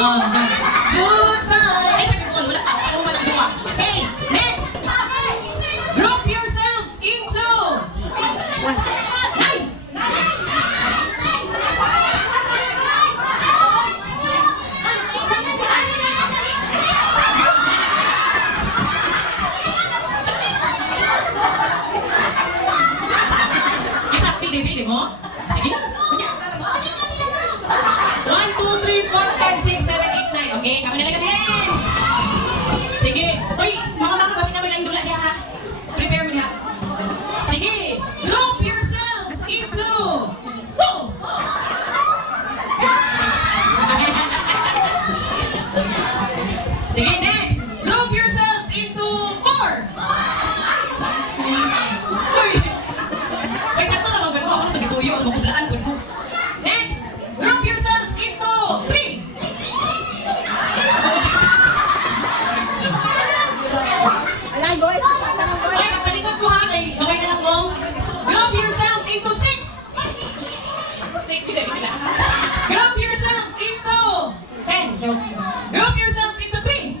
Goodbye! Ay, sabi ko, wala pa. Ano man ang duwa? Okay, next! Group yourselves into... Nine! Exactly, bibili mo? Sige, kunya. 1, 2, 3, 4, 5, 6, 7, 8, 9. Okay, kami na lang kami rin. Sige. Uy, mga basin namin ang dula niya ha. Prepare mo niya. Sige. Group yourselves into... Woo! Sige, next. Group yourselves into 4. Uy! Uy, sakto na mga mo. Ako nung tagituyo. Ano magkublaan po mo. Next. Group yourselves into 3. Alam, boys. Tanong, boys. Okay, magpalikod ko ha. Okay na lang mo. Group yourselves into 6. 6 pinag sila. Group yourselves into 10. Group yourselves into 3.